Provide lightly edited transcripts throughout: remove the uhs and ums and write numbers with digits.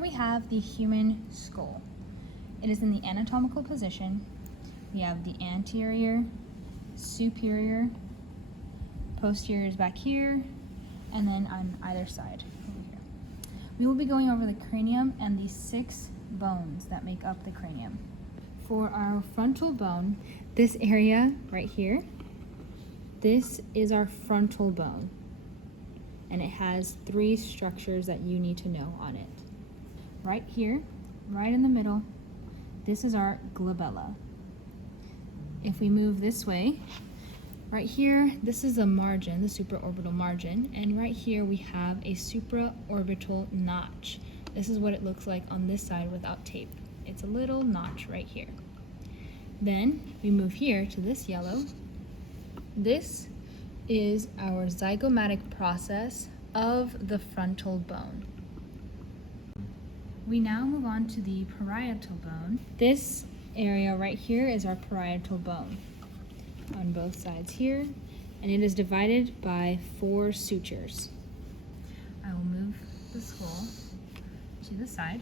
Here we have the human skull. It is in the anatomical position. We have the anterior, superior, posterior is back here, and then on either side over here. We will be going over the cranium and the 6 bones that make up the cranium. For our frontal bone, this area right here, this is our frontal bone, and it has 3 structures that you need to know on it. Right here, right in the middle, this is our glabella. If we move this way, right here, this is the margin, the supraorbital margin, and right here we have a supraorbital notch. This is what it looks like on this side without tape. It's a little notch right here. Then we move here to this yellow. This is our zygomatic process of the frontal bone. We now move on to the parietal bone. This area right here is our parietal bone on both sides here, and it is divided by 4 sutures. I will move the skull to the side,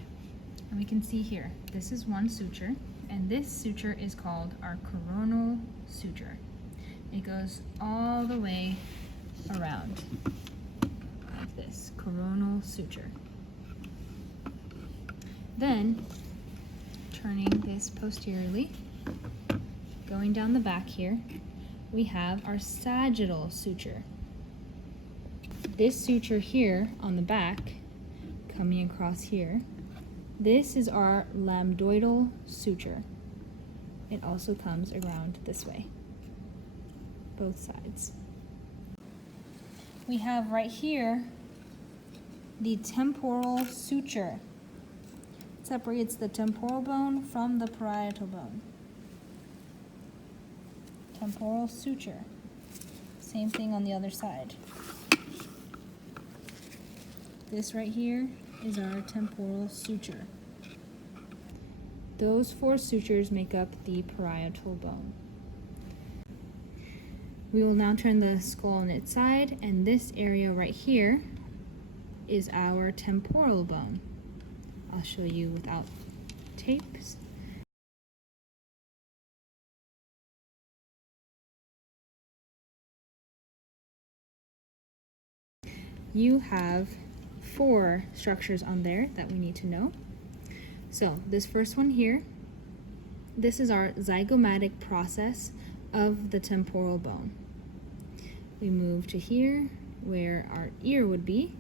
and we can see here, this is one suture, and this suture is called our coronal suture. It goes all the way around like this, coronal suture. Then, turning this posteriorly, going down the back here, we have our sagittal suture. This suture here on the back, coming across here, this is our lambdoidal suture. It also comes around this way, both sides. We have right here the temporal suture. It separates the temporal bone from the parietal bone. Temporal suture. Same thing on the other side. This right here is our temporal suture. Those 4 sutures make up the parietal bone. We will now turn the skull on its side, and this area right here is our temporal bone. I'll show you without tapes. You have 4 structures on there that we need to know. So this first one here, this is our zygomatic process of the temporal bone. We move to here where our ear would be,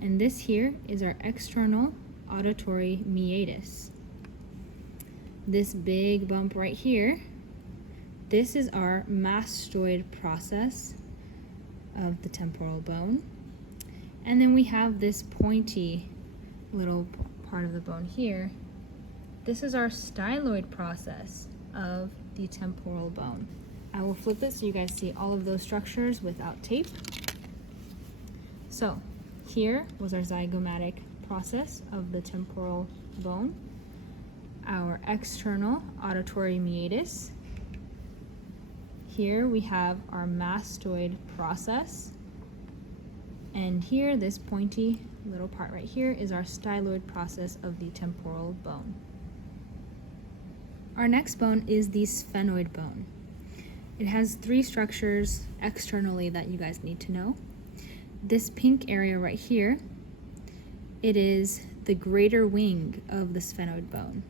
and this here is our external auditory meatus. This big bump right here, this is our mastoid process of the temporal bone. And then we have this pointy little part of the bone here. This is our styloid process of the temporal bone. I will flip this so you guys see all of those structures without tape. So here was our zygomatic process of the temporal bone, our external auditory meatus. Here we have our mastoid process. And here, this pointy little part right here is our styloid process of the temporal bone. Our next bone is the sphenoid bone. It has 3 structures externally that you guys need to know. This pink area right here, it is the greater wing of the sphenoid bone.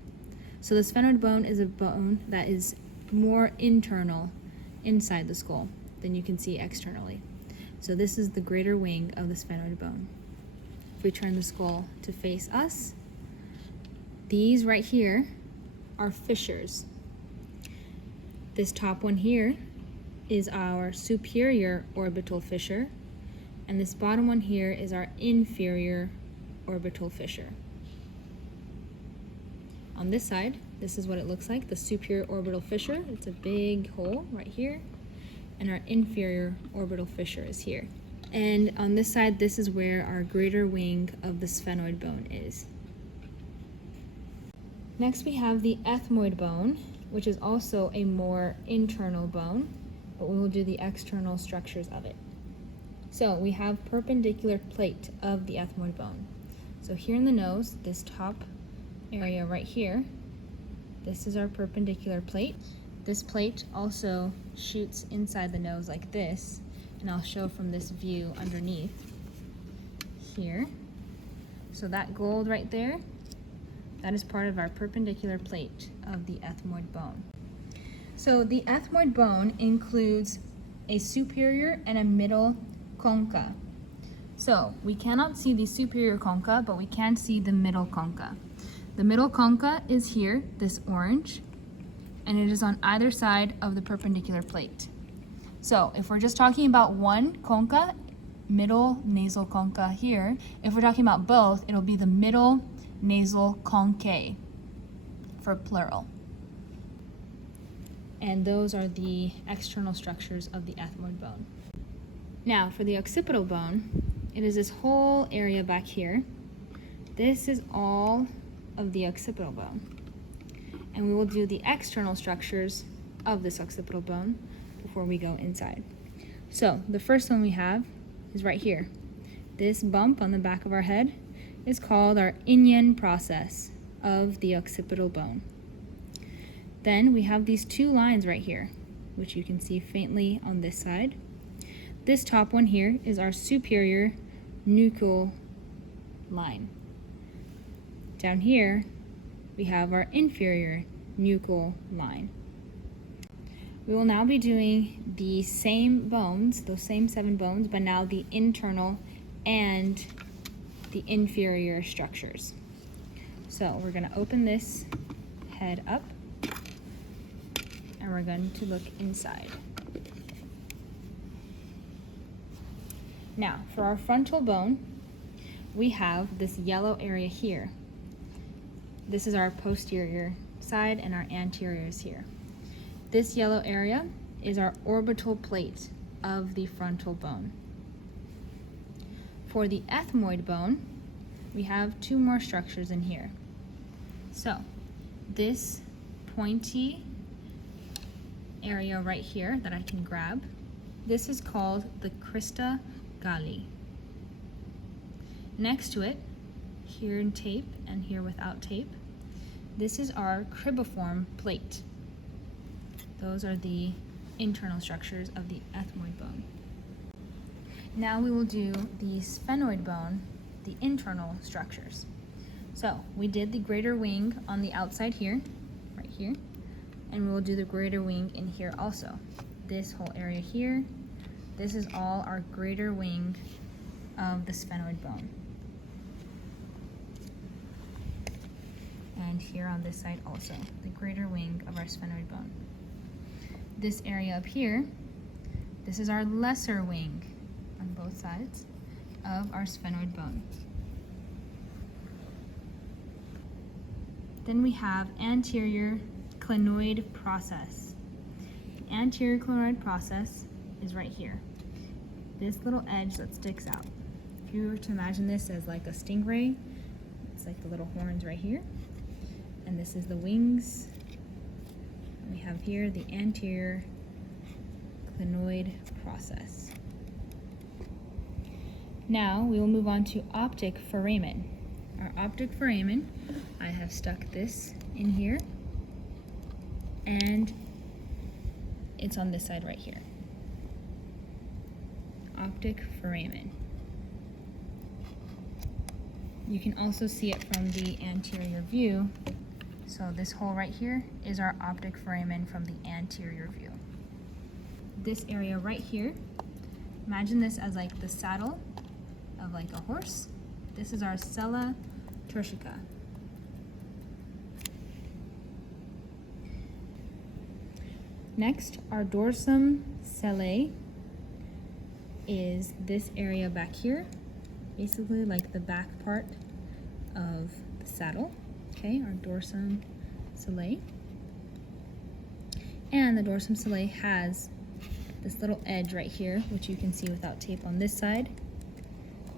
So the sphenoid bone is a bone that is more internal inside the skull than you can see externally. So this is the greater wing of the sphenoid bone. If we turn the skull to face us, these right here are fissures. This top one here is our superior orbital fissure, and this bottom one here is our inferior orbital fissure. On this side, this is what it looks like, the superior orbital fissure. It's a big hole right here, and our inferior orbital fissure is here. And on this side, this is where our greater wing of the sphenoid bone is. Next we have the ethmoid bone, which is also a more internal bone, but we will do the external structures of it. So we have perpendicular plate of the ethmoid bone. So here in the nose, this top area right here, this is our perpendicular plate. This plate also shoots inside the nose like this, and I'll show from this view underneath here. So that gold right there, that is part of our perpendicular plate of the ethmoid bone. So the ethmoid bone includes a superior and a middle concha. So we cannot see the superior concha, but we can see the middle concha. The middle concha is here, this orange, and it is on either side of the perpendicular plate. So if we're just talking about one concha, middle nasal concha here, if we're talking about both, it'll be the middle nasal conchae for plural. And those are the external structures of the ethmoid bone. Now for the occipital bone, it is this whole area back here. This is all of the occipital bone. And we will do the external structures of this occipital bone before we go inside. So the first one we have is right here. This bump on the back of our head is called our inion process of the occipital bone. Then we have these two lines right here, which you can see faintly on this side. This top one here is our superior nuchal line. Down here, we have our inferior nuchal line. We will now be doing the same bones, those same 7 bones, but now the internal and the inferior structures. So we're going to open this head up, and we're going to look inside. Now, for our frontal bone, we have this yellow area here. This is our posterior side, and our anterior is here. This yellow area is our orbital plate of the frontal bone. For the ethmoid bone, we have 2 more structures in here. So, this pointy area right here that I can grab, this is called the crista galli. Next to it, here in tape and here without tape, this is our cribiform plate. Those are the internal structures of the ethmoid bone. Now we will do the sphenoid bone, the internal structures. So we did the greater wing on the outside here, right here, and we will do the greater wing in here also. This whole area here, this is all our greater wing of the sphenoid bone. And here on this side also, the greater wing of our sphenoid bone. This area up here, this is our lesser wing on both sides of our sphenoid bone. Then we have anterior clinoid process. The anterior clinoid process is right here. This little edge that sticks out. If you were to imagine this as like a stingray, it's like the little horns right here. And this is the wings. And we have here the anterior clinoid process. Now we will move on to optic foramen. Our optic foramen, I have stuck this in here, and it's on this side right here. Optic foramen. You can also see it from the anterior view. So this hole right here is our optic foramen from the anterior view. This area right here, imagine this as like the saddle of like a horse. This is our sella turcica. Next, our dorsum sellae is this area back here, basically like the back part of the saddle. Okay, our dorsum sellae. And the dorsum sellae has this little edge right here, which you can see without tape on this side.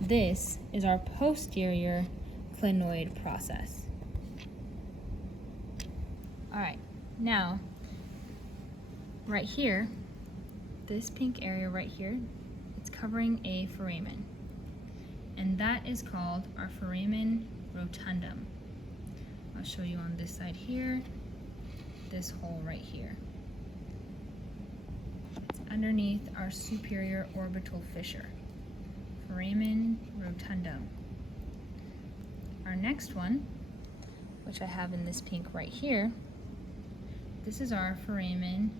This is our posterior clinoid process. All right, now, right here, this pink area right here, it's covering a foramen. and that is called our foramen rotundum. I'll show you on this side here, this hole right here. It's underneath our superior orbital fissure, foramen rotundum. Our next one, which I have in this pink right here, this is our foramen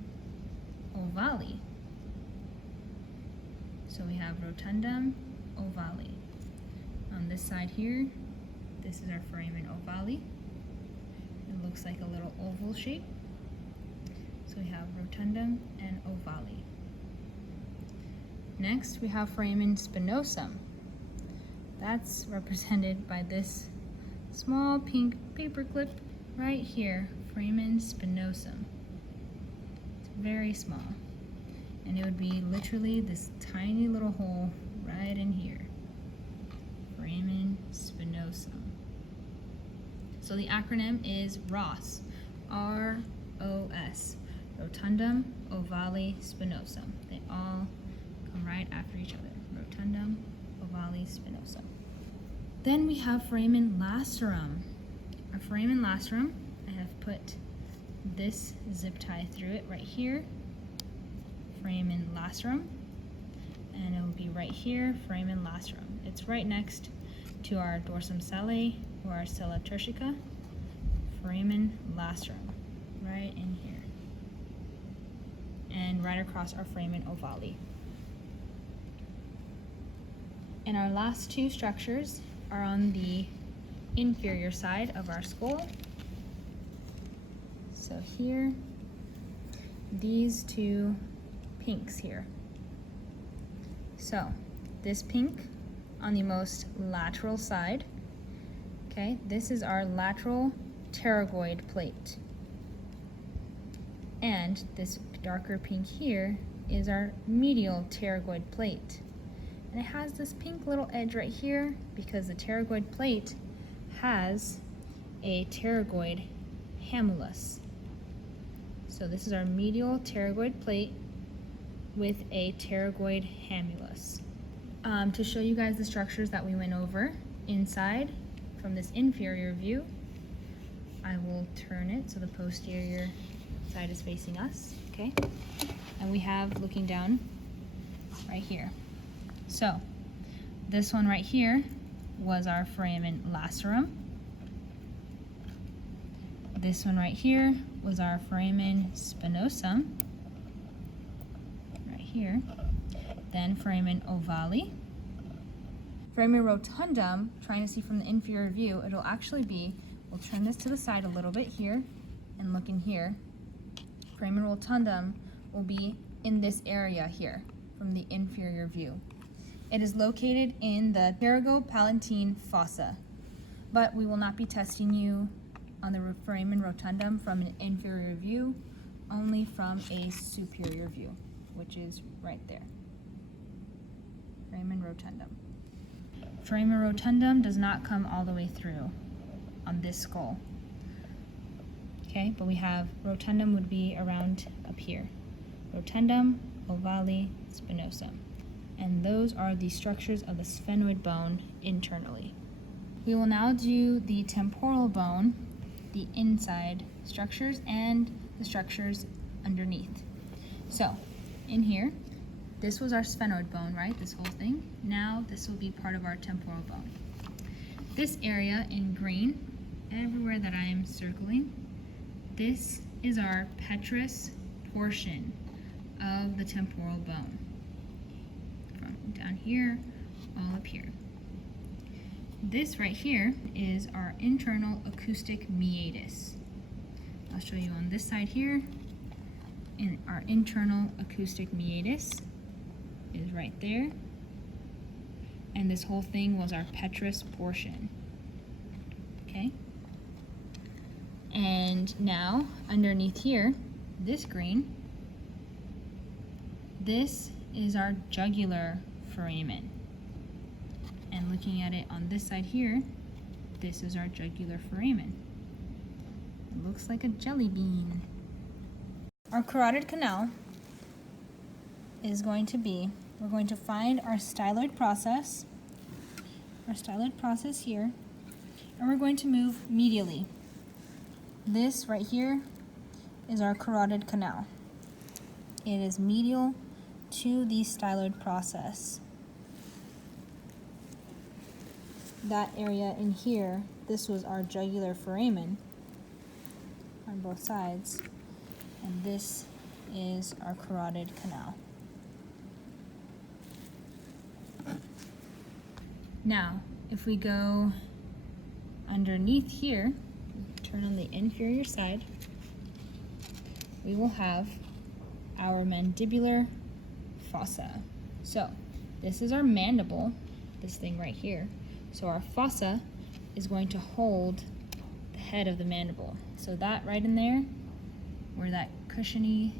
ovale. So we have rotundum ovale. On this side here, this is our foramen ovale. It looks like a little oval shape. So we have rotundum and ovale. Next, we have foramen spinosum. That's represented by this small pink paper clip right here, foramen spinosum. It's very small, and it would be literally this tiny little hole right in here, foramen spinosum. So the acronym is ROS, R-O-S, rotundum ovale spinosum. They all come right after each other, rotundum ovale spinosum. Then we have foramen lacerum. Our foramen lacerum, I have put this zip tie through it right here, foramen lacerum, and it will be right here, foramen lacerum. It's right next to our dorsum sellae or our sella turcica, foramen lacerum, right in here, and right across our foramen ovale. And our last two structures are on the inferior side of our skull. So here, these two pinks here. So this pink on the most lateral side, okay, this is our lateral pterygoid plate. And this darker pink here is our medial pterygoid plate. And it has this pink little edge right here because the pterygoid plate has a pterygoid hamulus. So this is our medial pterygoid plate with a pterygoid hamulus. To show you guys the structures that we went over inside from this inferior view, I will turn it so the posterior side is facing us, okay? And we have looking down right here. So this one right here was our foramen lacerum. This one right here was our foramen spinosum, right here. Then foramen ovale. Foramen rotundum, trying to see from the inferior view, it'll actually be, we'll turn this to the side a little bit here and look in here. Foramen rotundum will be in this area here from the inferior view. It is located in the pterygopalatine fossa, but we will not be testing you on the foramen rotundum from an inferior view, only from a superior view, which is right there. Foramen rotundum. Foramen rotundum does not come all the way through on this skull. Okay, but we have rotundum would be around up here. Rotundum, ovale, spinosum. And those are the structures of the sphenoid bone internally. We will now do the temporal bone, the inside structures, and the structures underneath. So, in here, this was our sphenoid bone, right? This whole thing. Now, this will be part of our temporal bone. This area in green, everywhere that I am circling, this is our petrous portion of the temporal bone. From down here, all up here. This right here is our internal acoustic meatus. I'll show you on this side here, and our internal acoustic meatus is right there. And this whole thing was our petrous portion. Okay? And now, underneath here, this green, this is our jugular foramen. And looking at it on this side here, this is our jugular foramen. It looks like a jelly bean. Our carotid canal is going to be, we're going to find our styloid process, our styloid process here, and we're going to move medially. This right here is our carotid canal. It is medial to the styloid process. That area in here, this was our jugular foramen on both sides, and this is our carotid canal. Now, if we go underneath here, turn on the inferior side, we will have our mandibular fossa. So, this is our mandible, this thing right here. So our fossa is going to hold the head of the mandible. So that right in there, where that cushiony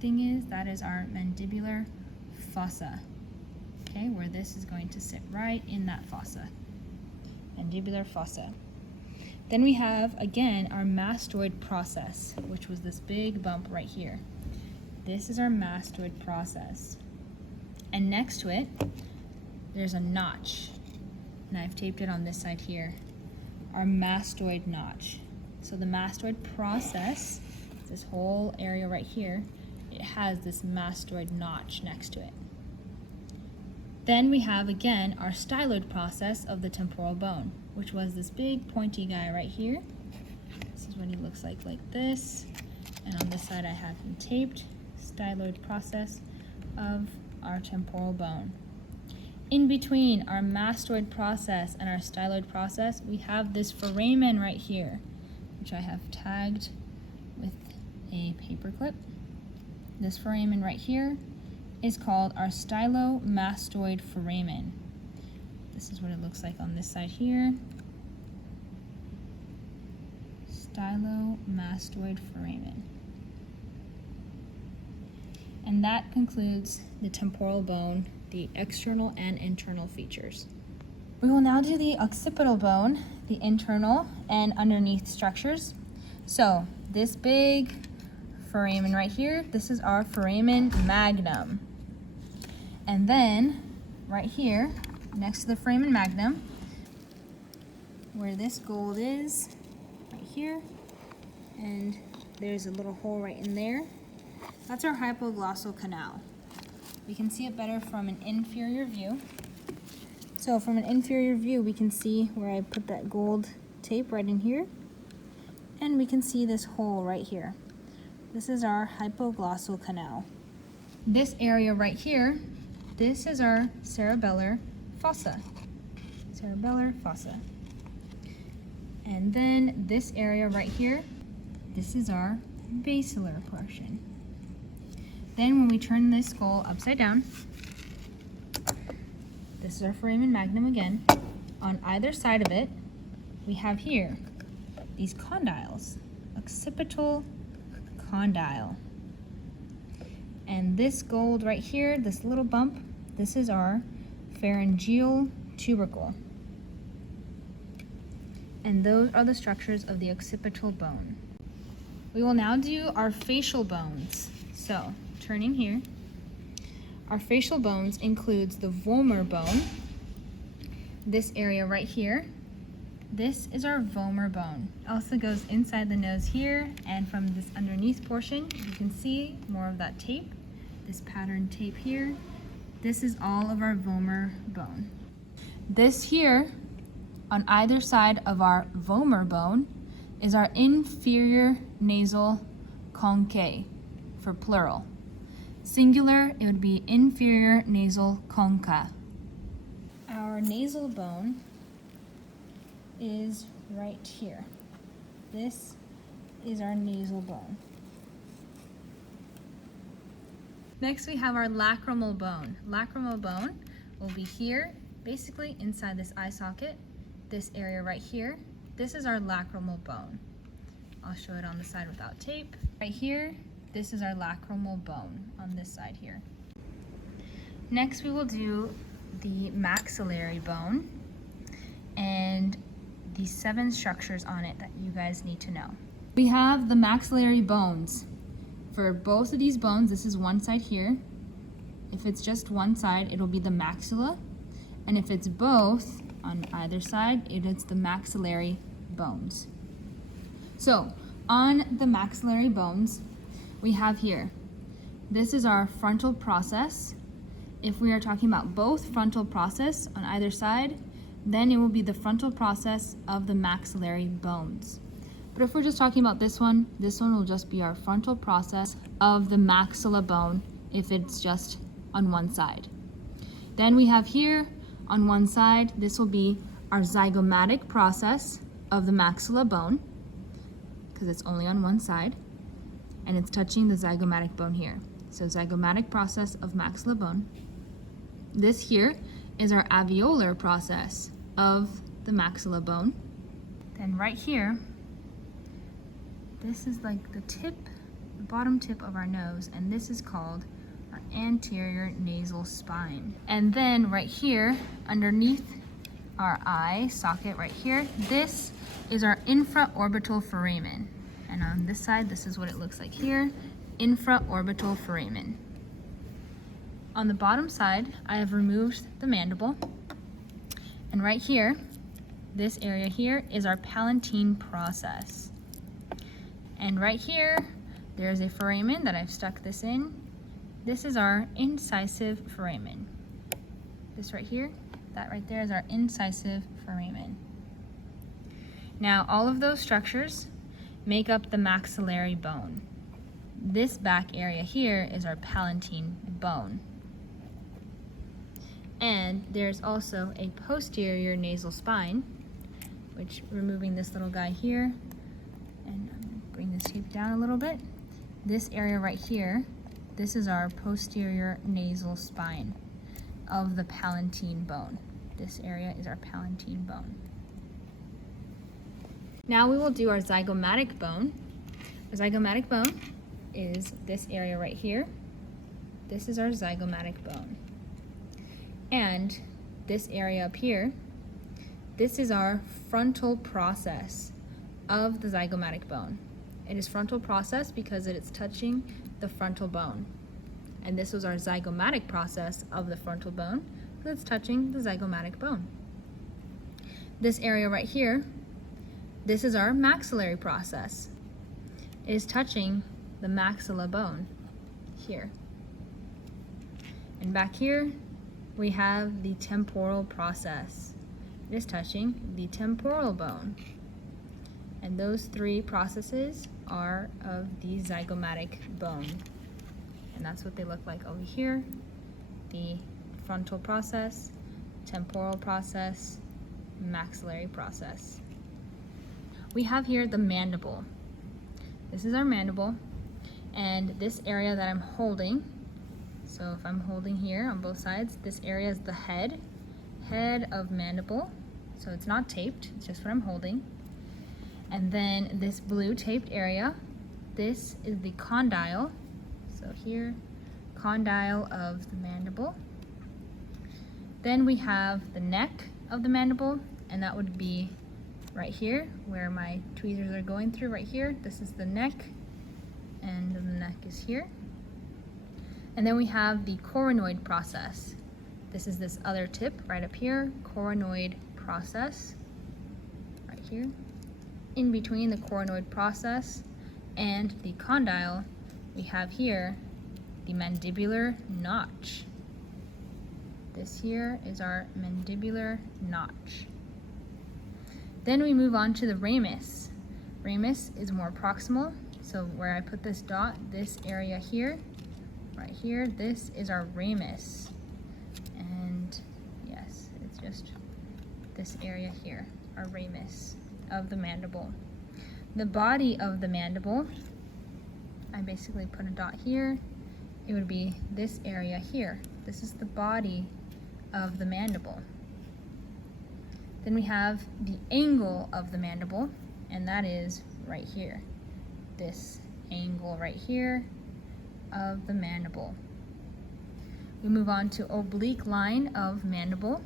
thing is, that is our mandibular fossa. Okay, where this is going to sit right in that fossa. Mandibular fossa. Then we have, again, our mastoid process, which was this big bump right here. This is our mastoid process. And next to it, there's a notch. And I've taped it on this side here. Our mastoid notch. So the mastoid process, this whole area right here, it has this mastoid notch next to it. Then we have, again, our styloid process of the temporal bone, which was this big pointy guy right here. This is what he looks like this. And on this side I have him taped. Styloid process of our temporal bone. In between our mastoid process and our styloid process, we have this foramen right here, which I have tagged with a paper clip. This foramen right here is called our stylomastoid foramen. This is what it looks like on this side here. Stylomastoid foramen. And that concludes the temporal bone, the external and internal features. We will now do the occipital bone, the internal and underneath structures. So this big foramen right here, this is our foramen magnum. And then right here, next to the foramen magnum, where this gold is, right here, and there's a little hole right in there, that's our hypoglossal canal. We can see it better from an inferior view. So from an inferior view, we can see where I put that gold tape right in here, and we can see this hole right here. This is our hypoglossal canal. This area right here, this is our cerebellar fossa. Cerebellar fossa. And then this area right here, this is our basilar portion. Then when we turn this skull upside down, this is our foramen magnum again. On either side of it, we have here these condyles, occipital condyle. And this gold right here, this little bump, this is our pharyngeal tubercle. And those are the structures of the occipital bone. We will now do our facial bones. So, turning here, our facial bones includes the vomer bone, this area right here. This is our vomer bone. It also goes inside the nose here, and from this underneath portion, you can see more of that tape, this patterned tape here. This is all of our vomer bone. This here, on either side of our vomer bone, is our inferior nasal conchae, for plural. Singular, it would be inferior nasal concha. Our nasal bone is right here. This is our nasal bone. Next we have our lacrimal bone. Lacrimal bone will be here, basically inside this eye socket, this area right here. This is our lacrimal bone. I'll show it on the side without tape. Right here, this is our lacrimal bone on this side here. Next we will do the maxillary bone and the 7 structures on it that you guys need to know. We have the maxillary bones. For both of these bones, this is one side here. If it's just one side, it'll be the maxilla. And if it's both, on either side, it is the maxillary bones. So on the maxillary bones, we have here, this is our frontal process. If we are talking about both frontal process on either side, then it will be the frontal process of the maxillary bones. But if we're just talking about this one will just be our frontal process of the maxilla bone if it's just on one side. Then we have here on one side, this will be our zygomatic process of the maxilla bone, because it's only on one side, and it's touching the zygomatic bone here. So zygomatic process of maxilla bone. This here is our alveolar process of the maxilla bone. Then right here, this is like the tip, the bottom tip of our nose, and this is called our anterior nasal spine. And then right here, underneath our eye socket right here, this is our infraorbital foramen. And on this side, this is what it looks like here, infraorbital foramen. On the bottom side, I have removed the mandible. And right here, this area here is our palatine process. And right here, there's a foramen that I've stuck this in. This is our incisive foramen. This right here, that right there is our incisive foramen. Now, all of those structures make up the maxillary bone. This back area here is our palatine bone. And there's also a posterior nasal spine, which, removing this little guy here, and I'm gonna bring this tape down a little bit. This area right here, this is our posterior nasal spine of the palatine bone. This area is our palatine bone. Now we will do our zygomatic bone. Our zygomatic bone is this area right here. This is our zygomatic bone. And this area up here, this is our frontal process of the zygomatic bone. It is frontal process because it is touching the frontal bone. And this was our zygomatic process of the frontal bone because it's touching the zygomatic bone. This area right here, this is our maxillary process. It is touching the maxilla bone here. And back here, we have the temporal process. It is touching the temporal bone. And those three processes are of the zygomatic bone. And that's what they look like over here. The frontal process, temporal process, maxillary process. We have here the mandible. This is our mandible, and this area that I'm holding, so if I'm holding here on both sides, this area is the head of mandible. So it's not taped, it's just what I'm holding. And then this blue taped area, this is the condyle. So here, condyle of the mandible. Then we have the neck of the mandible, and that would be right here where my tweezers are going through right here. This is the neck, and the neck is here. And then we have the coronoid process. This is this other tip right up here, coronoid process, right here. In between the coronoid process and the condyle, we have here the mandibular notch. This here is our mandibular notch. Then we move on to the ramus. Ramus is more proximal, so where I put this dot, this area here, right here, this is our ramus. And yes, it's just this area here, our ramus of the mandible. The body of the mandible, I basically put a dot here. It would be this area here. This is the body of the mandible. Then we have the angle of the mandible, and that is right here. This angle right here of the mandible. We move on to oblique line of mandible.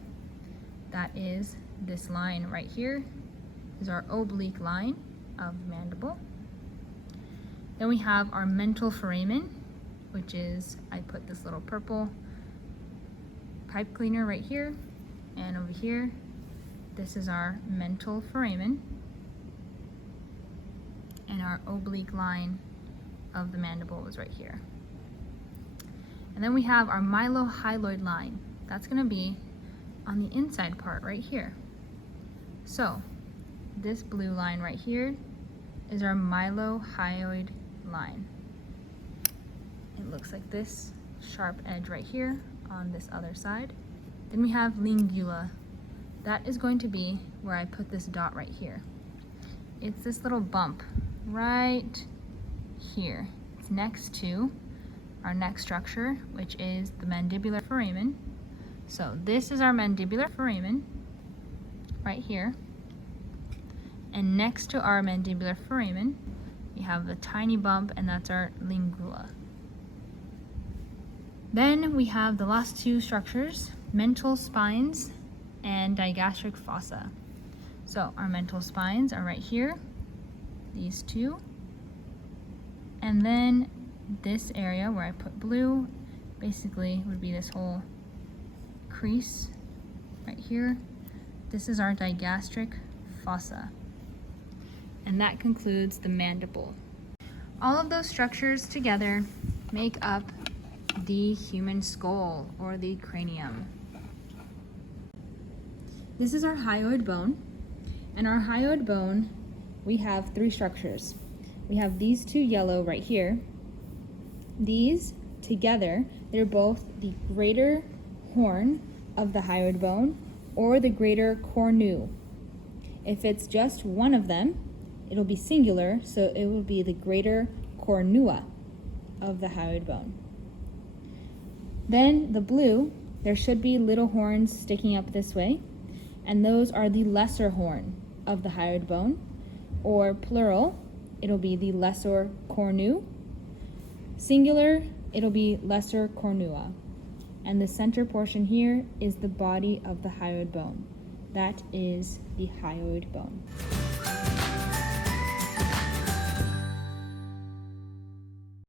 That is this line right here is our oblique line of mandible. Then we have our mental foramen, which is, I put this little purple pipe cleaner right here and over here. This is our mental foramen and our oblique line of the mandible is right here. And then we have our mylohyoid line. That's going to be on the inside part right here. So this blue line right here is our mylohyoid line. It looks like this sharp edge right here on this other side. Then we have lingula. That is going to be where I put this dot right here. It's this little bump right here. It's next to our neck structure, which is the mandibular foramen. So this is our mandibular foramen right here. And next to our mandibular foramen, we have the tiny bump, and that's our lingula. Then we have the last two structures, mental spines and digastric fossa. So our mental spines are right here, these two. And then this area where I put blue basically would be this whole crease right here. This is our digastric fossa. And that concludes the mandible. All of those structures together make up the human skull, or the cranium. This is our hyoid bone. And our hyoid bone, we have three structures. We have these two yellow right here. These together, they're both the greater horn of the hyoid bone or the greater cornu. If it's just one of them, it'll be singular, so it will be the greater cornua of the hyoid bone. Then the blue, there should be little horns sticking up this way, and those are the lesser horn of the hyoid bone, or plural, it'll be the lesser cornu. Singular, it'll be lesser cornua. And the center portion here is the body of the hyoid bone. That is the hyoid bone.